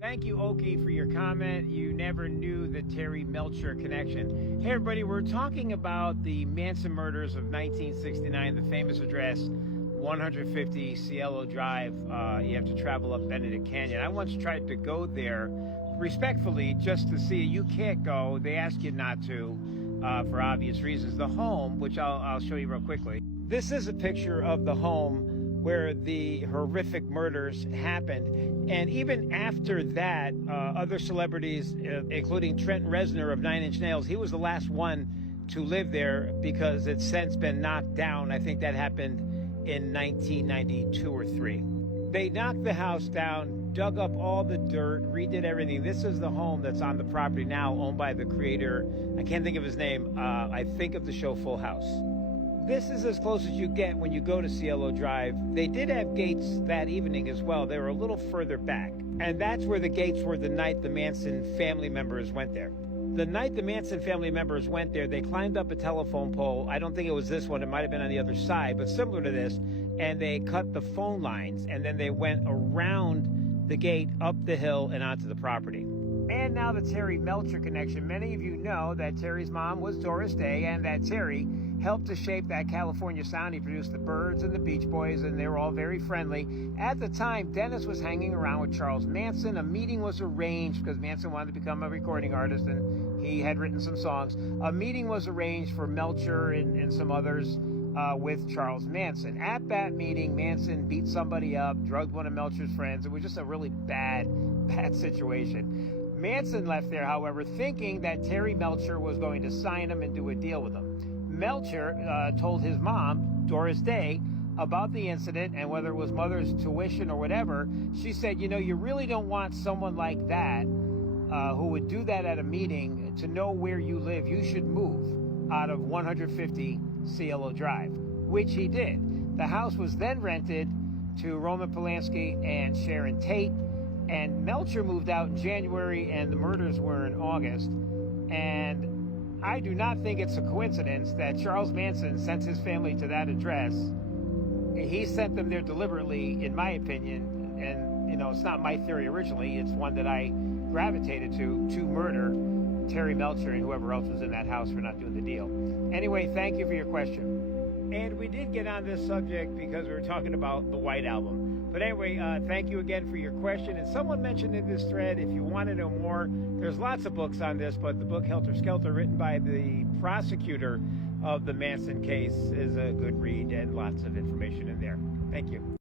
Thank you, Oki, for your comment. You never knew the Terry Melcher connection. Hey, everybody, we're talking about the Manson murders of 1969, the famous address, 150 Cielo Drive. You have to travel up Benedict Canyon. I once tried to go there respectfully just to see it. You can't go. They ask you not to for obvious reasons. The home, which I'll show you real quickly. This is a picture of the home where the horrific murders happened. And even after that, other celebrities, including Trent Reznor of Nine Inch Nails, he was the last one to live there because it's since been knocked down. I think that happened in 1992 or 3. They knocked the house down, dug up all the dirt, redid everything. This is the home that's on the property now, owned by the creator. I can't think of his name. I think of the show Full House. This is as close as you get when you go to Cielo Drive. They did have gates that evening as well. They were a little further back. And that's where the gates were the night the Manson family members went there. The night the Manson family members went there, they climbed up a telephone pole. I don't think it was this one. It might have been on the other side, but similar to this. And they cut the phone lines. And then they went around the gate, up the hill, and onto the property. And now the Terry Melcher connection. Many of you know that Terry's mom was Doris Day, and that Terry helped to shape that California sound. He produced the Byrds and the Beach Boys, and they were all very friendly. At the time, Dennis was hanging around with Charles Manson. A meeting was arranged because Manson wanted to become a recording artist, and he had written some songs. A meeting was arranged for Melcher and some others with Charles Manson. At that meeting, Manson beat somebody up, drugged one of Melcher's friends. It was just a really bad situation. Manson left there, however, thinking that Terry Melcher was going to sign him and do a deal with him. Melcher told his mom, Doris Day, about the incident and whether it was mother's tuition or whatever. She said, you know, you really don't want someone like that who would do that at a meeting to know where you live. You should move out of 150 Cielo Drive, which he did. The house was then rented to Roman Polanski and Sharon Tate. And Melcher moved out in January, and the murders were in August. And I do not think it's a coincidence that Charles Manson sent his family to that address. He sent them there deliberately, in my opinion. And, you know, it's not my theory originally. It's one that I gravitated to murder Terry Melcher and whoever else was in that house for not doing the deal. Anyway, thank you for your question. And we did get on this subject because we were talking about the White Album. But anyway, thank you again for your question. And someone mentioned in this thread, if you want to know more, there's lots of books on this, but the book Helter Skelter, written by the prosecutor of the Manson case, is a good read and lots of information in there. Thank you.